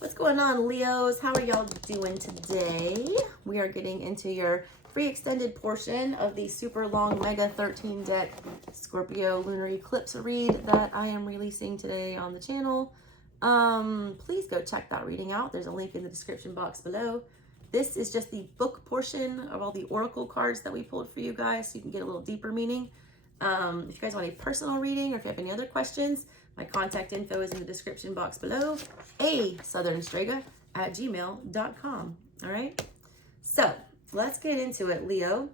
What's going on, Leos? How are y'all doing today? We are getting into your free extended portion of the super long mega 13 deck Scorpio Lunar Eclipse read that I am releasing today on the channel. Please go check that reading out. There's a link in the description box below. This is just the book portion of all the oracle cards that we pulled for you guys so you can get a little deeper meaning. If you guys want a personal reading or if you have any other questions, my contact info is in the description box below. ASouthernStrega@gmail.com. All right. So let's get into it, Leo.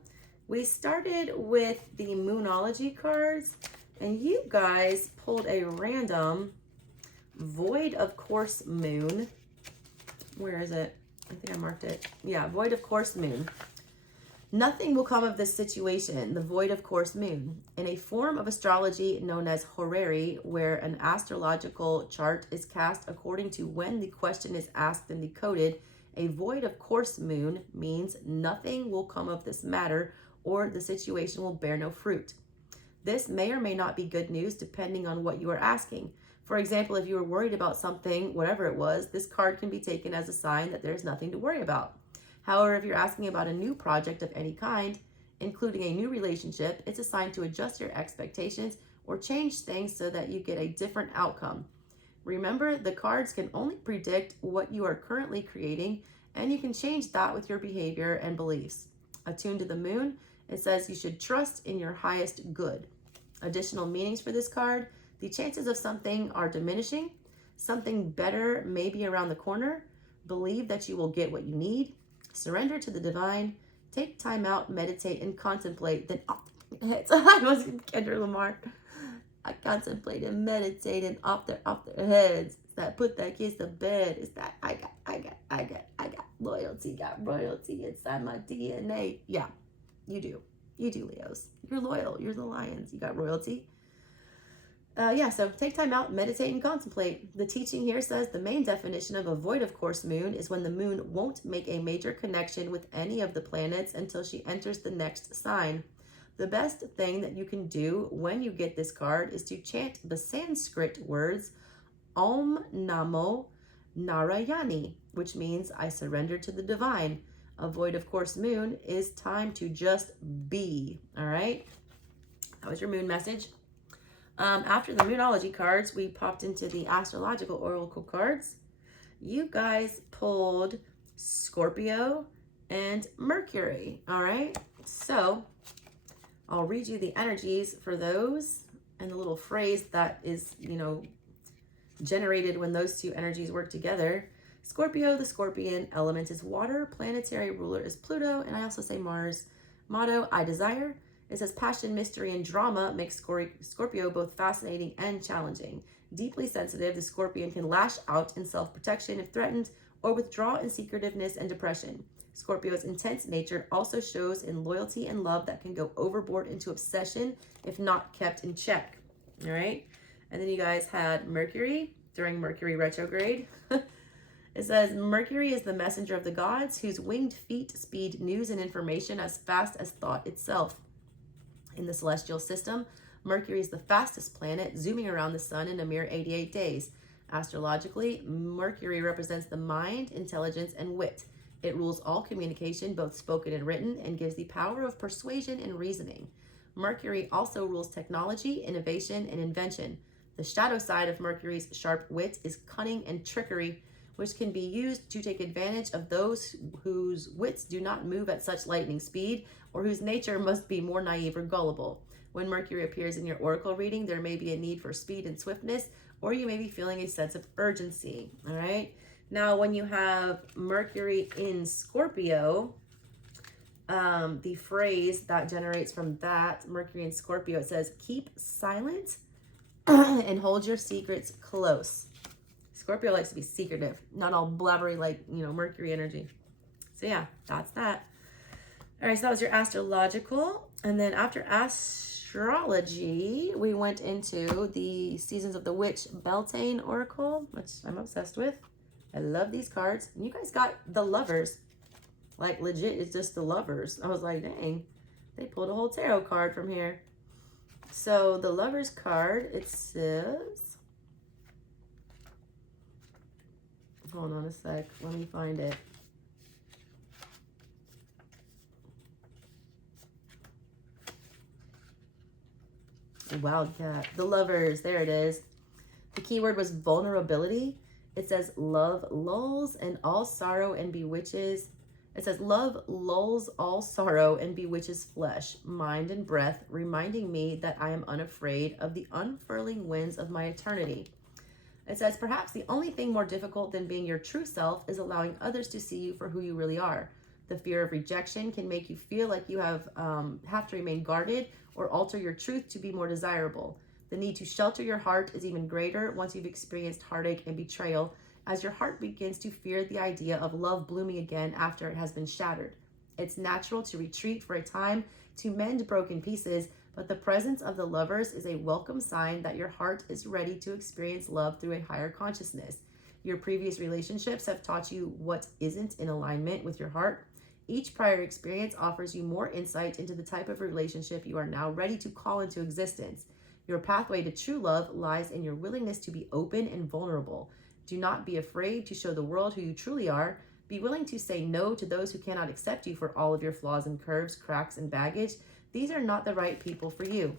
We started with the Moonology cards, and you guys pulled a random Void of Course Moon. Where is it? I think I marked it. Yeah, Void of Course Moon. Nothing will come of this situation, the void of course moon, in a form of astrology known as horary, where an astrological chart is cast according to when the question is asked and decoded. A void of course moon means nothing will come of this matter, or the situation will bear no fruit. This may or may not be good news depending on what you are asking. For example, if you were worried about something, whatever it was, this card can be taken as a sign that there's nothing to worry about. However, if you're asking about a new project of any kind, including a new relationship, it's a sign to adjust your expectations or change things so that you get a different outcome. Remember, the cards can only predict what you are currently creating, and you can change that with your behavior and beliefs. Attuned to the moon, it says you should trust in your highest good. Additional meanings for this card: the chances of something are diminishing, something better may be around the corner, believe that you will get what you need, surrender to the divine, take time out, meditate, and contemplate. Then off their heads. I was Kendra Lamar. I contemplate and meditate and off their heads. It's that put that kids to bed. It's that I got loyalty, got royalty inside my DNA. Yeah, you do, Leos. You're loyal. You're the lions. You got royalty. So take time out, meditate, and contemplate. The teaching here says the main definition of a void of course moon is when the moon won't make a major connection with any of the planets until she enters the next sign. The best thing that you can do when you get this card is to chant the Sanskrit words Om Namo Narayani, which means I surrender to the divine. A void of course moon is time to just be. All right. That was your moon message. After the Moonology cards, we popped into the astrological oracle cards. You guys pulled Scorpio and Mercury. All right. So I'll read you the energies for those and the little phrase that is, generated when those two energies work together. Scorpio, the scorpion element is water. Planetary ruler is Pluto. And I also say Mars. Motto, I desire. It says passion, mystery, and drama makes Scorpio both fascinating and challenging. Deeply sensitive, the scorpion can lash out in self-protection if threatened or withdraw in secretiveness and depression. Scorpio's intense nature also shows in loyalty and love that can go overboard into obsession if not kept in check. All right. And then you guys had Mercury during Mercury retrograde. It says Mercury is the messenger of the gods whose winged feet speed news and information as fast as thought itself. In the celestial system, Mercury is the fastest planet, zooming around the sun in a mere 88 days. Astrologically, Mercury represents the mind, intelligence, and wit. It rules all communication, both spoken and written, and gives the power of persuasion and reasoning. Mercury also rules technology, innovation, and invention. The shadow side of Mercury's sharp wit is cunning and trickery, which can be used to take advantage of those whose wits do not move at such lightning speed, or whose nature must be more naive or gullible. When Mercury appears in your oracle reading, there may be a need for speed and swiftness, or you may be feeling a sense of urgency. All right. Now, when you have Mercury in Scorpio, the phrase that generates from that, Mercury in Scorpio, it says, keep silent and hold your secrets close. Scorpio likes to be secretive, not all blabbery like, Mercury energy. So yeah, that's that. All right, so that was your astrological. And then after astrology, we went into the Seasons of the Witch Beltane Oracle, which I'm obsessed with. I love these cards. And you guys got the Lovers. Like legit, it's just the Lovers. I was like, dang, they pulled a whole tarot card from here. So the Lovers card, it says, Hold on a sec. Let me find it. Wildcat. The Lovers. There it is. The keyword was vulnerability. It says love lulls and all sorrow and bewitches. It says love lulls all sorrow and bewitches flesh, mind, and breath, reminding me that I am unafraid of the unfurling winds of my eternity. It says perhaps the only thing more difficult than being your true self is allowing others to see you for who you really are. The fear of rejection can make you feel like you have to remain guarded or alter your truth to be more desirable. The need to shelter your heart is even greater once you've experienced heartache and betrayal, as your heart begins to fear the idea of love blooming again after it has been shattered. It's natural to retreat for a time to mend broken pieces, but the presence of the Lovers is a welcome sign that your heart is ready to experience love through a higher consciousness. Your previous relationships have taught you what isn't in alignment with your heart. Each prior experience offers you more insight into the type of relationship you are now ready to call into existence. Your pathway to true love lies in your willingness to be open and vulnerable. Do not be afraid to show the world who you truly are. Be willing to say no to those who cannot accept you for all of your flaws and curves, cracks, and baggage. These are not the right people for you.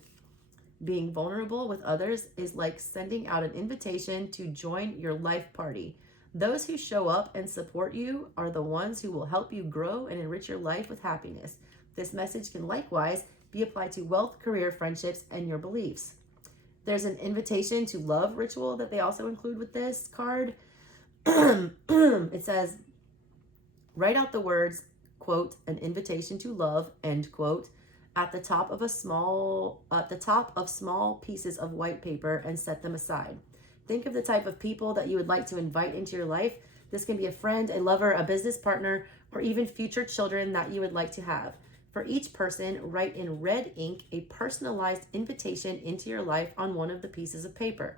Being vulnerable with others is like sending out an invitation to join your life party. Those who show up and support you are the ones who will help you grow and enrich your life with happiness. This message can likewise be applied to wealth, career, friendships, and your beliefs. There's an invitation to love ritual that they also include with this card. It says, write out the words, quote, an invitation to love, end quote, at the top of small pieces of white paper and set them aside. Think of the type of people that you would like to invite into your life. This can be a friend, a lover, a business partner, or even future children that you would like to have. For each person, write in red ink a personalized invitation into your life on one of the pieces of paper.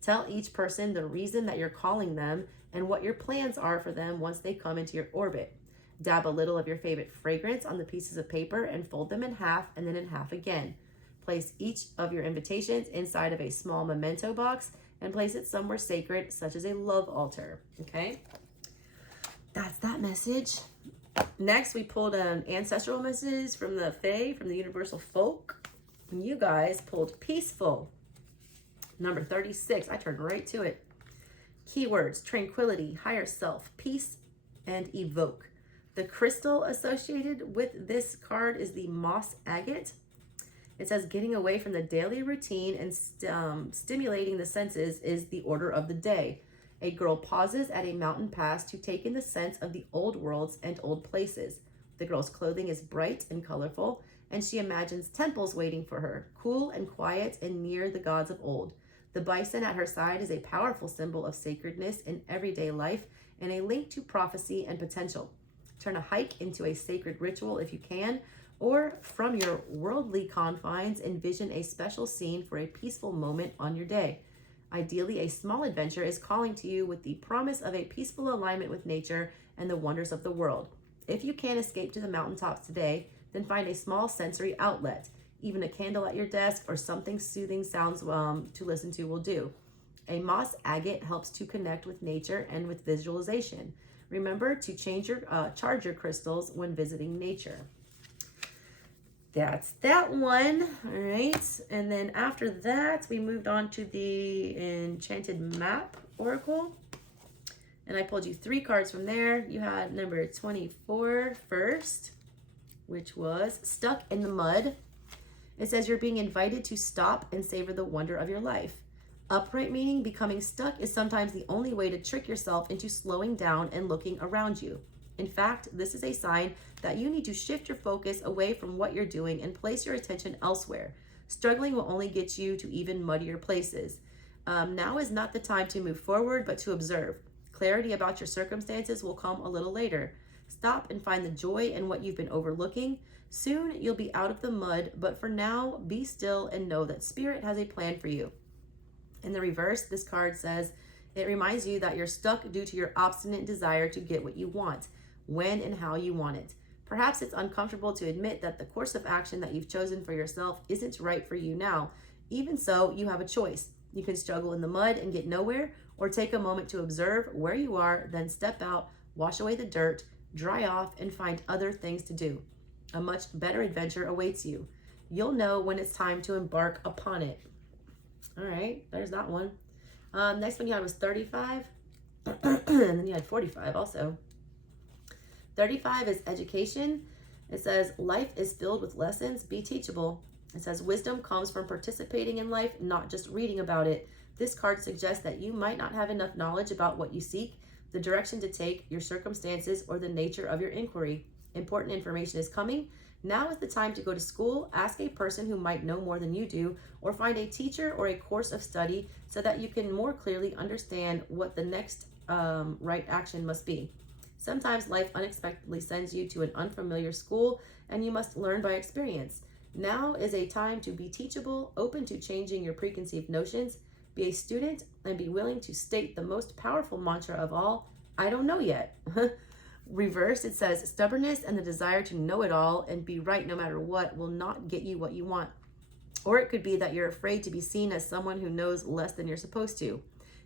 Tell each person the reason that you're calling them and what your plans are for them once they come into your orbit. Dab a little of your favorite fragrance on the pieces of paper and fold them in half and then in half again. Place each of your invitations inside of a small memento box and place it somewhere sacred, such as a love altar. Okay? That's that message. Next, we pulled ancestral messages from the Fae, from the Universal Folk. And you guys pulled peaceful. Number 36. I turned right to it. Keywords: tranquility, higher self, peace, and evoke. The crystal associated with this card is the moss agate. It says getting away from the daily routine and stimulating the senses is the order of the day. A girl pauses at a mountain pass to take in the sense of the old worlds and old places. The girl's clothing is bright and colorful, and she imagines temples waiting for her, cool and quiet and near the gods of old. The bison at her side is a powerful symbol of sacredness in everyday life and a link to prophecy and potential. Turn a hike into a sacred ritual if you can, or from your worldly confines, envision a special scene for a peaceful moment on your day. Ideally, a small adventure is calling to you with the promise of a peaceful alignment with nature and the wonders of the world. If you can't escape to the mountaintops today, then find a small sensory outlet. Even a candle at your desk or something soothing sounds to listen to will do. A moss agate helps to connect with nature and with visualization. Remember to charge your crystals when visiting nature. That's that one. All right. And then after that, we moved on to the Enchanted Map Oracle. And I pulled you 3 cards from there. You had number 24 first, which was Stuck in the Mud. It says you're being invited to stop and savor the wonder of your life. Upright meaning becoming stuck is sometimes the only way to trick yourself into slowing down and looking around you. In fact, this is a sign that you need to shift your focus away from what you're doing and place your attention elsewhere. Struggling will only get you to even muddier places. Now is not the time to move forward, but to observe. Clarity about your circumstances will come a little later. Stop and find the joy in what you've been overlooking. Soon you'll be out of the mud, but for now, be still and know that Spirit has a plan for you. In the reverse, this card says, it reminds you that you're stuck due to your obstinate desire to get what you want, when and how you want it. Perhaps it's uncomfortable to admit that the course of action that you've chosen for yourself isn't right for you now. Even so, you have a choice. You can struggle in the mud and get nowhere, or take a moment to observe where you are, then step out, wash away the dirt, dry off, and find other things to do. A much better adventure awaits you. You'll know when it's time to embark upon it. All right, there's that one. Next one you had was 35, and then you had 45 also. 35 is education. It says, life is filled with lessons, be teachable. It says, wisdom comes from participating in life, not just reading about it. This card suggests that you might not have enough knowledge about what you seek, the direction to take, your circumstances, or the nature of your inquiry. Important information is coming. Now is the time to go to school, ask a person who might know more than you do, or find a teacher or a course of study so that you can more clearly understand what the next right action must be. Sometimes life unexpectedly sends you to an unfamiliar school and you must learn by experience. Now is a time to be teachable, open to changing your preconceived notions, be a student, and be willing to state the most powerful mantra of all, I don't know yet. Reversed, it says, stubbornness and the desire to know it all and be right no matter what will not get you what you want. Or it could be that you're afraid to be seen as someone who knows less than you're supposed to.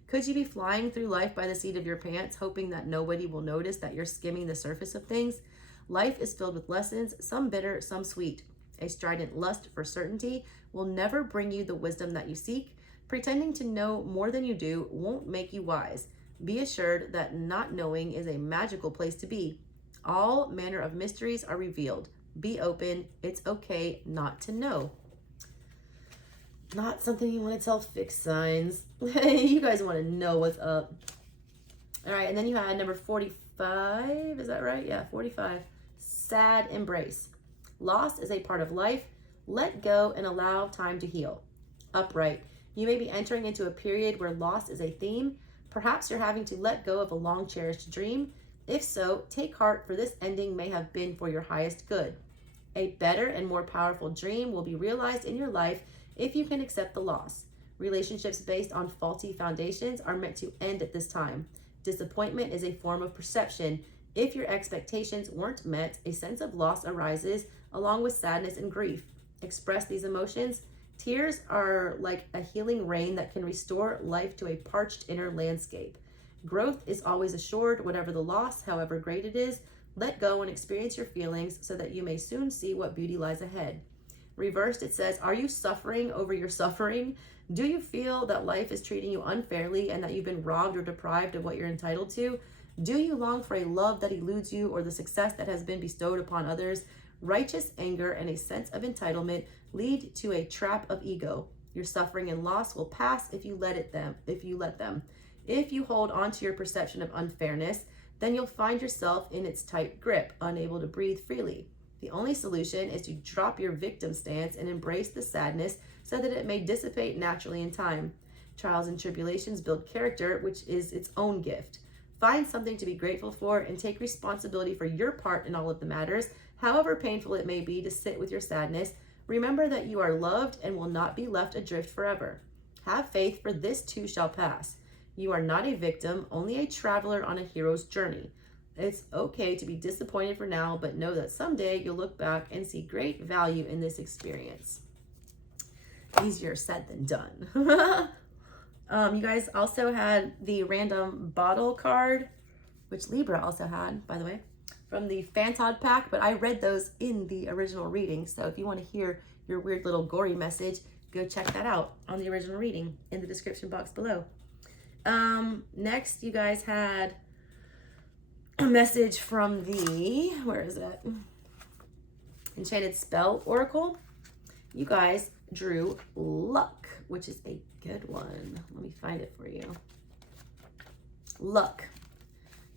Could you be flying through life by the seat of your pants, hoping that nobody will notice that you're skimming the surface of things? Life is filled with lessons, some bitter, some sweet. A strident lust for certainty will never bring you the wisdom that you seek. Pretending to know more than you do won't make you wise. Be assured that not knowing is a magical place to be. All manner of mysteries are revealed. Be open. It's okay not to know. Not something you want to tell fixed signs. You guys want to know what's up. All right, and then you had number 45. Is that right? Yeah, 45. Sad embrace. Loss is a part of life. Let go and allow time to heal. Upright. You may be entering into a period where loss is a theme. Perhaps you're having to let go of a long cherished dream. If so, take heart, for this ending may have been for your highest good. A better and more powerful dream will be realized in your life if you can accept the loss. Relationships based on faulty foundations are meant to end at this time. Disappointment is a form of perception. If your expectations weren't met, a sense of loss arises along with sadness and grief. Express these emotions. Tears are like a healing rain that can restore life to a parched inner landscape. Growth is always assured, whatever the loss, however great it is. Let go and experience your feelings so that you may soon see what beauty lies ahead. Reversed, it says, are you suffering over your suffering? Do you feel that life is treating you unfairly and that you've been robbed or deprived of what you're entitled to? Do you long for a love that eludes you or the success that has been bestowed upon others? Righteous anger and a sense of entitlement lead to a trap of ego. Your suffering and loss will pass if you let them. If you hold on to your perception of unfairness, then you'll find yourself in its tight grip, unable to breathe freely. The only solution is to drop your victim stance and embrace the sadness so that it may dissipate naturally in time. Trials and tribulations build character, which is its own gift. Find something to be grateful for and take responsibility for your part in all of the matters, however painful it may be to sit with your sadness. Remember that you are loved and will not be left adrift forever. Have faith, for this too shall pass. You are not a victim, only a traveler on a hero's journey. It's okay to be disappointed for now, but know that someday you'll look back and see great value in this experience. Easier said than done. You guys also had the random bottle card, which Libra also had, by the way, from the Fantod pack, but I read those in the original reading. So if you want to hear your weird little gory message, go check that out on the original reading in the description box below. Next, you guys had a message from the, where is it? Enchanted Spell Oracle. You guys drew luck, which is a good one. Let me find it for you. Luck.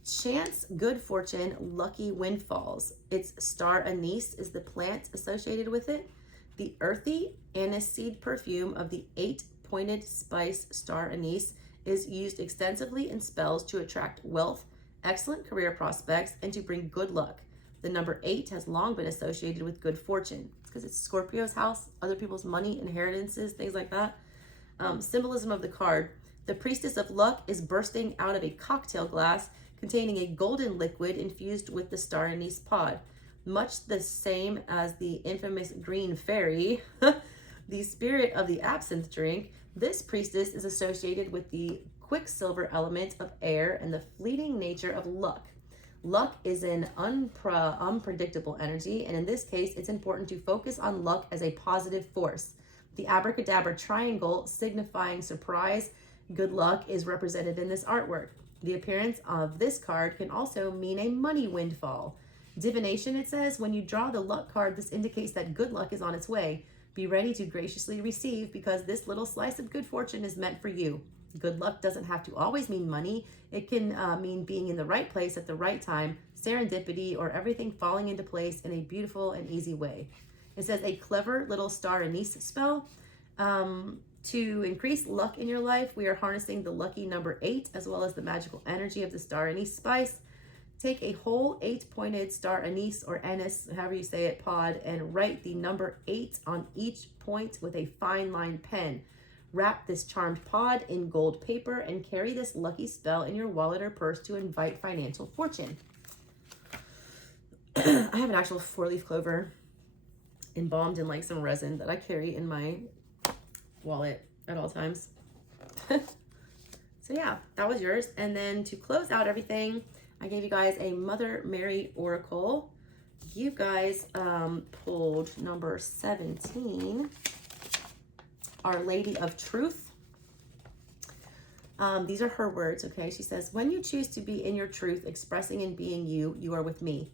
Chance, good fortune, lucky windfalls. Its star anise is the plant associated with it. The earthy aniseed perfume of the 8-pointed spice star anise is used extensively in spells to attract wealth, excellent career prospects, and to bring good luck. The number 8 has long been associated with good fortune. It's because it's Scorpio's house, other people's money, inheritances, things like that. Symbolism of the card. The priestess of luck is bursting out of a cocktail glass containing a golden liquid infused with the star anise pod. Much the same as the infamous green fairy, the spirit of the absinthe drink, this priestess is associated with the quicksilver element of air, and the fleeting nature of luck. Luck is an unpredictable energy, and in this case, it's important to focus on luck as a positive force. The abracadabra triangle, signifying surprise, good luck, is represented in this artwork. The appearance of this card can also mean a money windfall. Divination, it says, when you draw the luck card, this indicates that good luck is on its way. Be ready to graciously receive, because this little slice of good fortune is meant for you. Good luck doesn't have to always mean money. It can mean being in the right place at the right time, serendipity, or everything falling into place in a beautiful and easy way. It says a clever little star anise spell. To increase luck in your life, we are harnessing the lucky number 8 as well as the magical energy of the star anise spice. Take a whole 8-pointed star anise or anise, however you say it, pod, and write the number 8 on each point with a fine line pen. Wrap this charmed pod in gold paper and carry this lucky spell in your wallet or purse to invite financial fortune. I have an actual 4-leaf clover embalmed in like some resin that I carry in my wallet at all times. So yeah, that was yours. And then to close out everything, I gave you guys a Mother Mary Oracle. You guys pulled number 17. Our Lady of Truth. These are her words, okay? She says, when you choose to be in your truth, expressing and being you, you are with me.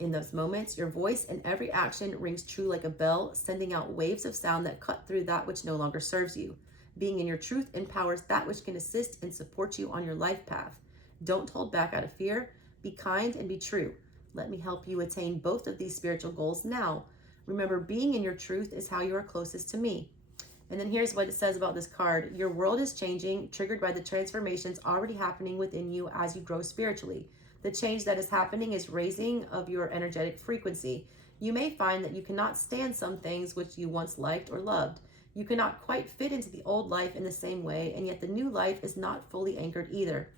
In those moments, your voice and every action rings true like a bell, sending out waves of sound that cut through that which no longer serves you. Being in your truth empowers that which can assist and support you on your life path. Don't hold back out of fear. Be kind and be true. Let me help you attain both of these spiritual goals now. Remember, being in your truth is how you are closest to me. And then here's what it says about this card. Your world is changing, triggered by the transformations already happening within you as you grow spiritually. The change that is happening is raising of your energetic frequency. You may find that you cannot stand some things which you once liked or loved. You cannot quite fit into the old life in the same way, and yet the new life is not fully anchored either.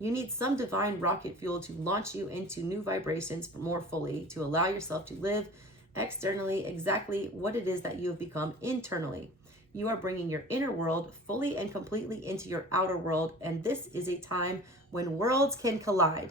You need some divine rocket fuel to launch you into new vibrations more fully, to allow yourself to live externally exactly what it is that you have become internally. You are bringing your inner world fully and completely into your outer world, and this is a time when worlds can collide.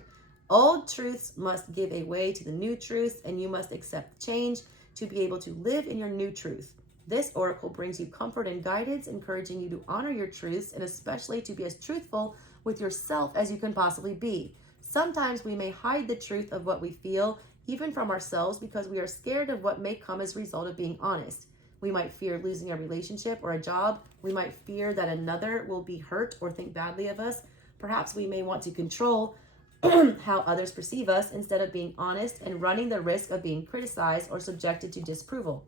Old truths must give a way to the new truths, and you must accept change to be able to live in your new truth. This oracle brings you comfort and guidance, encouraging you to honor your truths and especially to be as truthful with yourself as you can possibly be. Sometimes we may hide the truth of what we feel, even from ourselves, because we are scared of what may come as a result of being honest. We might fear losing a relationship or a job. We might fear that another will be hurt or think badly of us. Perhaps we may want to control how others perceive us instead of being honest and running the risk of being criticized or subjected to disapproval.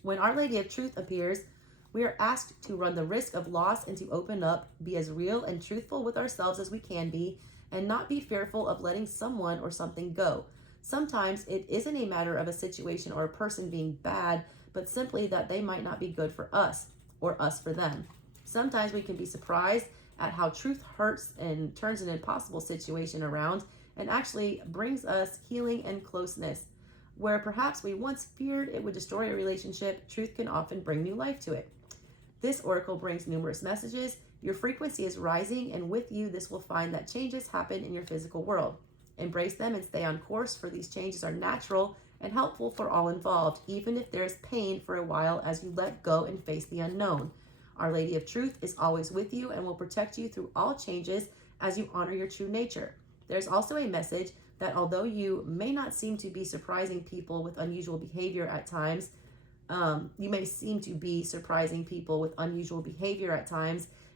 When Our Lady of Truth appears, we are asked to run the risk of loss and to open up, be as real and truthful with ourselves as we can be, and not be fearful of letting someone or something go. Sometimes it isn't a matter of a situation or a person being bad, but simply that they might not be good for us or us for them. Sometimes we can be surprised at how truth hurts and turns an impossible situation around and actually brings us healing and closeness. Where perhaps we once feared it would destroy a relationship, truth can often bring new life to it. This oracle brings numerous messages. Your frequency is rising, and with you, this will find that changes happen in your physical world. Embrace them and stay on course, for these changes are natural and helpful for all involved, even if there is pain for a while as you let go and face the unknown. Our Lady of Truth is always with you and will protect you through all changes as you honor your true nature. There's also a message that although you may not seem to be surprising people with unusual behavior at times,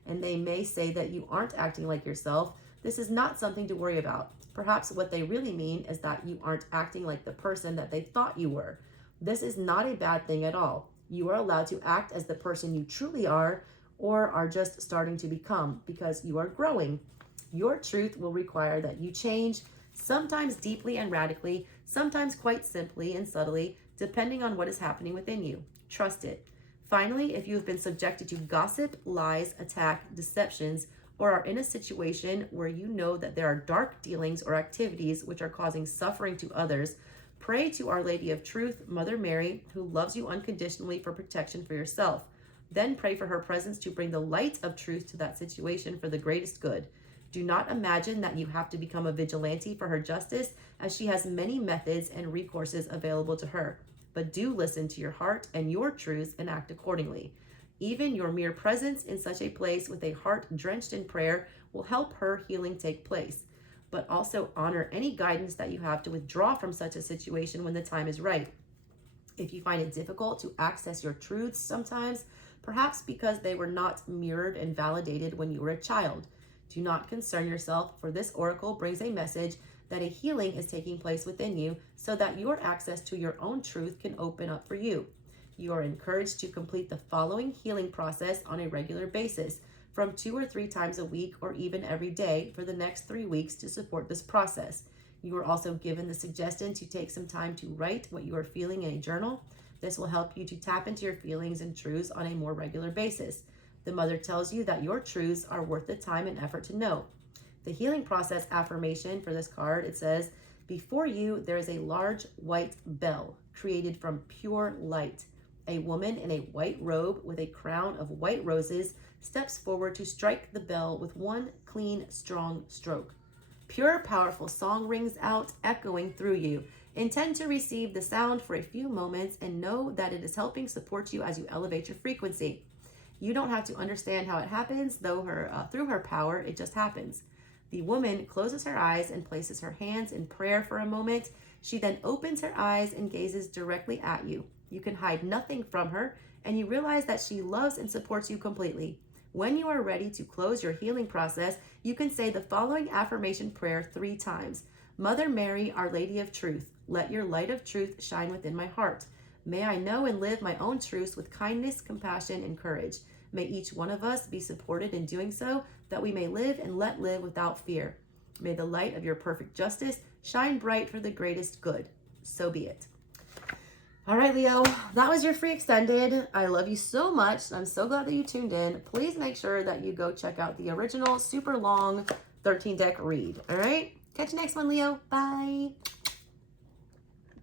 and they may say that you aren't acting like yourself. This is not something to worry about. Perhaps what they really mean is that you aren't acting like the person that they thought you were. This is not a bad thing at all. You are allowed to act as the person you truly are or are just starting to become, because you are growing. Your truth will require that you change, sometimes deeply and radically, sometimes quite simply and subtly, depending on what is happening within you. Trust it. Finally, if you have been subjected to gossip, lies, attack, deceptions, or are in a situation where you know that there are dark dealings or activities which are causing suffering to others, pray to Our Lady of Truth, Mother Mary, who loves you unconditionally, for protection for yourself. Then pray for her presence to bring the light of truth to that situation for the greatest good. Do not imagine that you have to become a vigilante for her justice, as she has many methods and recourses available to her. But do listen to your heart and your truths and act accordingly. Even your mere presence in such a place with a heart drenched in prayer will help her healing take place. But also honor any guidance that you have to withdraw from such a situation when the time is right. If you find it difficult to access your truths sometimes, perhaps because they were not mirrored and validated when you were a child, do not concern yourself, for this oracle brings a message that a healing is taking place within you so that your access to your own truth can open up for you. You are encouraged to complete the following healing process on a regular basis, from 2 or 3 times a week or even every day for the next 3 weeks to support this process. You are also given the suggestion to take some time to write what you are feeling in a journal. This will help you to tap into your feelings and truths on a more regular basis. The mother tells you that your truths are worth the time and effort to know. The healing process affirmation for this card, it says, before you there is a large white bell created from pure light. A woman in a white robe with a crown of white roses steps forward to strike the bell with one clean, strong stroke. Pure, powerful song rings out, echoing through you. Intend to receive the sound for a few moments and know that it is helping support you as you elevate your frequency. You don't have to understand how it happens, though through her power, it just happens. The woman closes her eyes and places her hands in prayer for a moment. She then opens her eyes and gazes directly at you. You can hide nothing from her, and you realize that she loves and supports you completely. When you are ready to close your healing process, you can say the following affirmation prayer 3 times. Mother Mary, Our Lady of Truth, let your light of truth shine within my heart. May I know and live my own truths with kindness, compassion, and courage. May each one of us be supported in doing so, that we may live and let live without fear. May the light of your perfect justice shine bright for the greatest good. So be it. All right, Leo, that was your free extended. I love you so much. I'm so glad that you tuned in. Please make sure that you go check out the original super long 13 deck read. All right, catch you next one, Leo. Bye.